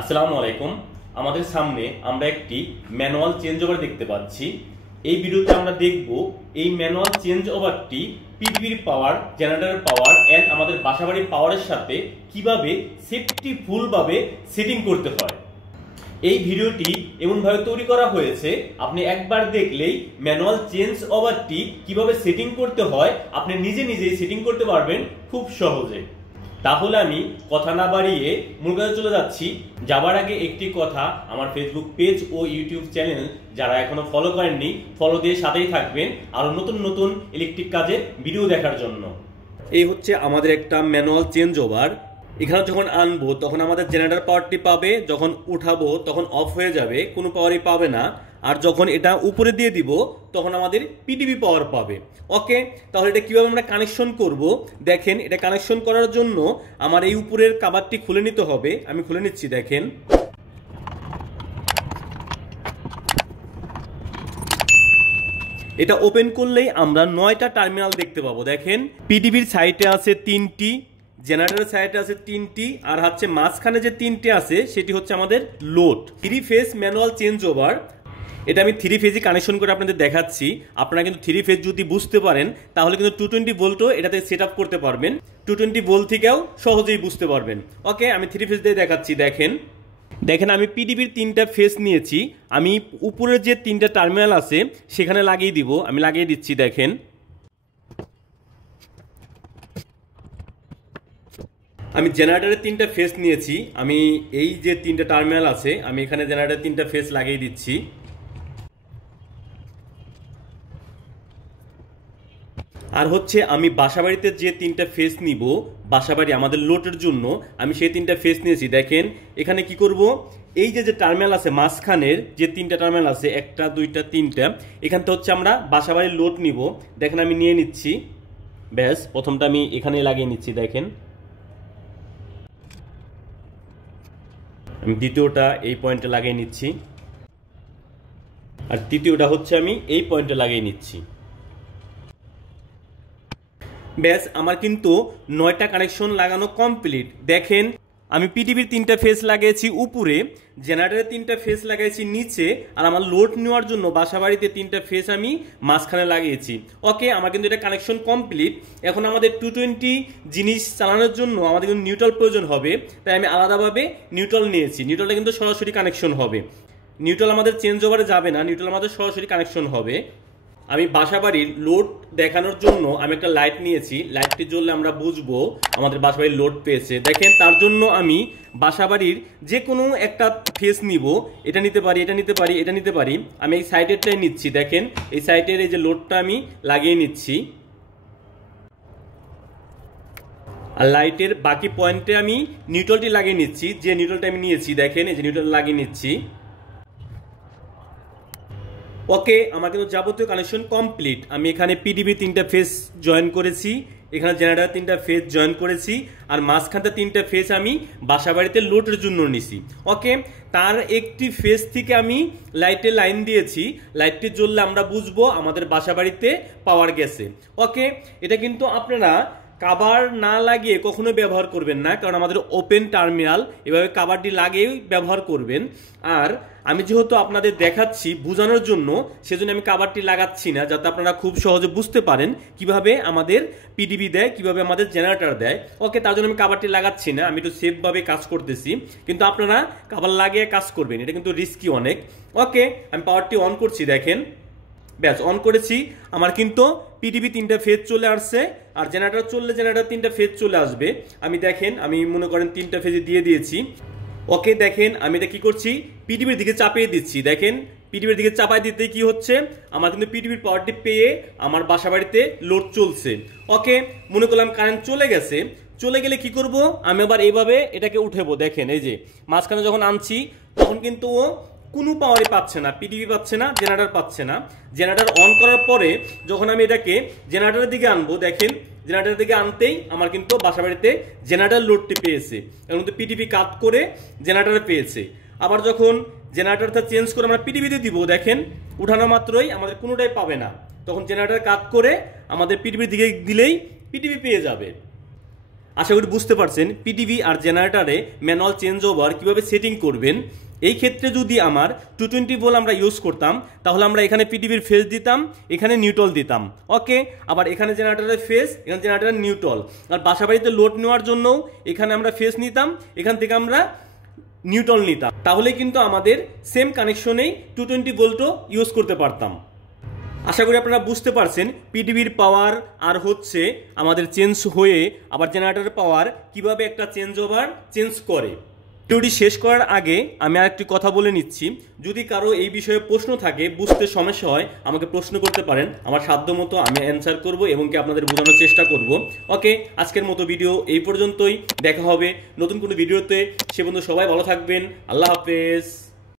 আসসালামু আলাইকুম। আমাদের সামনে আমরা একটি ম্যানুয়াল চেঞ্জ ওভার দেখতে পাচ্ছি। এই ভিডিওতে আমরা দেখব এই ম্যানুয়াল চেঞ্জ ওভারটি পিডিবির পাওয়ার, জেনারেটরের পাওয়ার এন্ড আমাদের বাসাবাড়ির পাওয়ারের সাথে কিভাবে সেফটি ফুলভাবে সেটিং করতে হয়। এই ভিডিওটি এমনভাবে তৈরি করা হয়েছে আপনি একবার দেখলেই ম্যানুয়াল চেঞ্জ ওভারটি কিভাবে সেটিং করতে হয় আপনি নিজেই সেটিং করতে পারবেন খুব সহজে। তাহলে আমি কথা না বাড়িয়ে মূল কাজে চলে যাচ্ছি। যাবার আগে একটি কথা, আমার ফেসবুক পেজ ও ইউটিউব চ্যানেল যারা এখনো ফলো করেননি, ফলো দিয়ে সাথেই থাকবেন আরো নতুন নতুন ইলেকট্রিক কাজের ভিডিও দেখার জন্য। এই হচ্ছে আমাদের একটা ম্যানুয়াল চেঞ্জ ওভার। এখানে যখন আনবো তখন আমাদের জেনারেটর পাওয়ারটি পাবে, যখন উঠাবো তখন অফ হয়ে যাবে, কোনো পাওয়ারই পাবে না। আর যখন এটা উপরে দিয়ে দিব তখন আমাদের পিডিবি পাওয়ার পাবে। ওকে, তাহলে এটা কিভাবে আমরা কানেকশন করব দেখেন। এটা কানেকশন করার জন্য আমার এই উপরের কভারটি খুলে নিতে হবে। আমি খুলে নিচ্ছি। দেখেন, এটা ওপেন করলেই আমরা 9টা টার্মিনাল দেখতে পাবো। দেখেন, পিডিবির সাইডে আছে 3টি, জেনারেটরের সাইডে আছে 3টি, আর হচ্ছে মাঝখানে যে 3টে আছে সেটি হচ্ছে আমাদের load. 3 phase manual change over. এটা আমি 3 ফেজই কানেকশন করে আপনাদের দেখাচ্ছি। আপনারা কিন্তু 3 ফেজ যদি বুঝতে পারেন তাহলে কিন্তু 220 ভোল্টও এটাতে সেট আপ করতে পারবেন। 220 ভোল্ট থেকেও সহজেই বুঝতে পারবেন। ওকে, আমি 3 ফেজ দিয়ে দেখাচ্ছি। দেখেন আমি পিডিবির 3টা ফেজ নিয়েছি। আমি উপরের যে 3টা টার্মিনাল আছে সেখানে লাগিয়ে দিব। আমি লাগিয়ে দিচ্ছি। দেখেন, আমি জেনারেটরের 3টা ফেজ নিয়েছি। আমি এই যে 3টা টার্মিনাল আছে আমি এখানে জেনারেটরের 3টা ফেজ লাগিয়ে দিচ্ছি। আর হচ্ছে আমি বাসাবাড়িতে যে 3টা ফেজ নিব, বাসাবাড়ি আমাদের লোডের জন্য আমি সেই 3টা ফেজ নিয়েছি। দেখেন এখানে কি করব, এই যে টার্মিনাল আছে মাঝখানের যে 3টা টার্মিনাল আছে, 1টা 2টা 3টা, এখানটা হচ্ছে আমরা বাসাবাড়ির লোড নিব। দেখেন আমি নিয়ে নিচ্ছি। ব্যাস, প্রথমটা আমি এখানে লাগিয়ে নিচ্ছি। দেখেন আমি দ্বিতীয়টা এই পয়েন্টে লাগিয়ে নিচ্ছি, আর তৃতীয়টা হচ্ছে আমি এই পয়েন্টে লাগিয়ে নিচ্ছি। ব্যাস, আমার কিন্তু 9টা কানেকশন লাগানো কমপ্লিট। দেখেন আমি পিডিবির 3টা ফেজ লাগিয়েছি উপরে, জেনারেটরের 3টা ফেজ লাগিয়েছি নিচে, আর আমার লোড নেওয়ার জন্য বাসাবাড়িতে 3টা ফেজ আমি মাঝখানে লাগিয়েছি। ওকে, আমার কিন্তু এটা কানেকশন কমপ্লিট। এখন আমাদের 220 জিনিস চালানোর জন্য আমাদের কিন্তু নিউট্রাল প্রয়োজন হবে, তাই আমি আলাদাভাবে নিউট্রাল নিয়েছি। নিউট্রালটা কিন্তু সরাসরি কানেকশন হবে। নিউট্রাল আমাদের চেঞ্জ ওভারে যাবে না, নিউট্রাল আমাদের সরাসরি কানেকশন হবে। আমি বাসাবাড়ির লোড দেখানোর জন্য আমি একটা লাইট নিয়েছি। লাইটটি জ্বললে আমরা বুঝবো আমাদের বাসাবাড়ির লোড পেয়েছে। দেখেন, তার জন্য আমি বাসাবাড়ির যে কোনো একটা ফেজ নিব। এটা নিতে পারি, এটা নিতে পারি, এটা নিতে পারি। আমি এই সাইডেরটাই নিচ্ছি। দেখেন এই সাইডের এই যে লোডটা আমি লাগিয়ে নিচ্ছি, আর লাইটের বাকি পয়েন্টে আমি নিউট্রালটি লাগিয়ে নিচ্ছি। যে নিউট্রালটা আমি নিয়েছি দেখেন, এই যে নিউট্রাল লাগিয়ে নিচ্ছি। ওকে, আমার কিন্তু যাবতীয় কানেকশন কমপ্লিট। আমি এখানে পিডিবি 3টা ফেজ জয়েন করেছি, এখানে জেনারেটর 3টা ফেজ জয়েন করেছি, আর মাঝখানটা 3টা ফেজ আমি বাসাবাড়িতে লোডের জন্য নিছি। ওকে, তার একটি ফেজ থেকে আমি লাইটের লাইন দিয়েছি। লাইটটি জ্বললে আমরা বুঝবো আমাদের বাসাবাড়িতে পাওয়ার গেছে। ওকে, এটা কিন্তু আপনারা কাভার না লাগিয়ে কখনো ব্যবহার করবেন না, কারণ আমাদের ওপেন টার্মিনাল, এভাবে কাভারটি লাগিয়েই ব্যবহার করবেন। আর আমি যেহেতু আপনাদের দেখাচ্ছি বোঝানোর জন্য, সেজন্য আমি কাভারটি লাগাচ্ছি না, যাতে আপনারা খুব সহজে বুঝতে পারেন কিভাবে আমাদের পিডিবি দেয়, কিভাবে আমাদের জেনারেটর দেয়। ওকে, তার জন্য আমি কাভারটি লাগাচ্ছি না, আমি একটু সেফভাবে কাজ করতেছি। কিন্তু আপনারা কাভার লাগিয়ে কাজ করবেন, এটা কিন্তু রিস্কি অনেক। ওকে, আমি পাওয়ারটি অন করছি। দেখেন, ব্যাস অন করেছি। আমার কিন্তু পিডিবি 3টা ফেজ চলে আসছে, আর জেনারেটর চললে জেনারেটর 3টা ফেজ চলে আসবে। আমি দেখেন, আমি মনে করেন 3টা ফেজে দিয়ে দিয়েছি। ওকে, দেখেন আমি এটা কি করছি, পিডিবির দিকে চাপিয়ে দিচ্ছি। দেখেন পিডিবির দিকে চাপাই দিতে কি হচ্ছে, আমার কিন্তু পিডিবির পাওয়ারটি পেয়ে আমার বাসাবাড়িতে লোড চলছে। ওকে, মনে করলাম কারেন্ট চলে গেছে, চলে গেলে কি করব, আমি আবার এইভাবে এটাকে উঠেবো। দেখেন এই যে মাঝখানে যখন আনছি তখন কিন্তু ও কোনো পাওয়ারই পাচ্ছে না, পিডিবি পাচ্ছে না, জেনারেটর পাচ্ছে না। জেনারেটর অন করার পরে যখন আমি এটাকে জেনারেটরের দিকে আনবো, দেখেন জেনারেটরের দিকে আনতেই আমার কিন্তু বাসাবাড়িতে জেনারেটর লোডটি পেয়েছে, এবং কিন্তু পিডিবি কাট করে জেনারেটরে পেয়েছে। আবার যখন জেনারেটরটা চেঞ্জ করে আমরা পিডিবিতে দিব, দেখেন উঠানো মাত্রই আমাদের কোনোটাই পাবে না, তখন জেনারেটর কাট করে আমাদের পিডিবির দিকে দিলেই পিডিবি পেয়ে যাবে। আশা করি বুঝতে পারছেন পিটিভি আর জেনারেটরে ম্যানুয়াল চেঞ্জ ওভার কীভাবে সেটিং করবেন। এই ক্ষেত্রে যদি আমার 220 ভোল্ট আমরা ইউজ করতাম তাহলে আমরা এখানে পিটিভির ফেজ দিতাম, এখানে নিউট্রাল দিতাম। ওকে, আবার এখানে জেনারেটরের ফেজ, এখানে জেনারেটরের নিউট্রাল। আর বাসাবাড়িতে লোড নেওয়ার জন্য এখানে আমরা ফেজ নিতাম, এখান থেকে আমরা নিউট্রাল নিতাম। তাহলে কিন্তু আমাদের সেম কানেকশনেই 220 ভোল্টও ইউজ করতে পারতাম। আশা করি আপনারা বুঝতে পারছেন পিটিভির পাওয়ার আর হচ্ছে আমাদের চেঞ্জ হয়ে আবার জেনারেটরের পাওয়ার কিভাবে একটা চেঞ্জ ওভার চেঞ্জ করে। ভিডিওটি শেষ করার আগে আমি আরেকটি কথা বলে নিচ্ছি, যদি কারো এই বিষয়ে প্রশ্ন থাকে, বুঝতে সমস্যা হয়, আমাকে প্রশ্ন করতে পারেন, আমার সাধ্য মতো আমি অ্যান্সার করব এবং কি আপনাদের বোঝানোর চেষ্টা করব। ওকে, আজকের মতো ভিডিও এই পর্যন্তই, দেখা হবে নতুন কোনো ভিডিওতে। সে পর্যন্ত সবাই ভালো থাকবেন, আল্লাহ হাফেজ।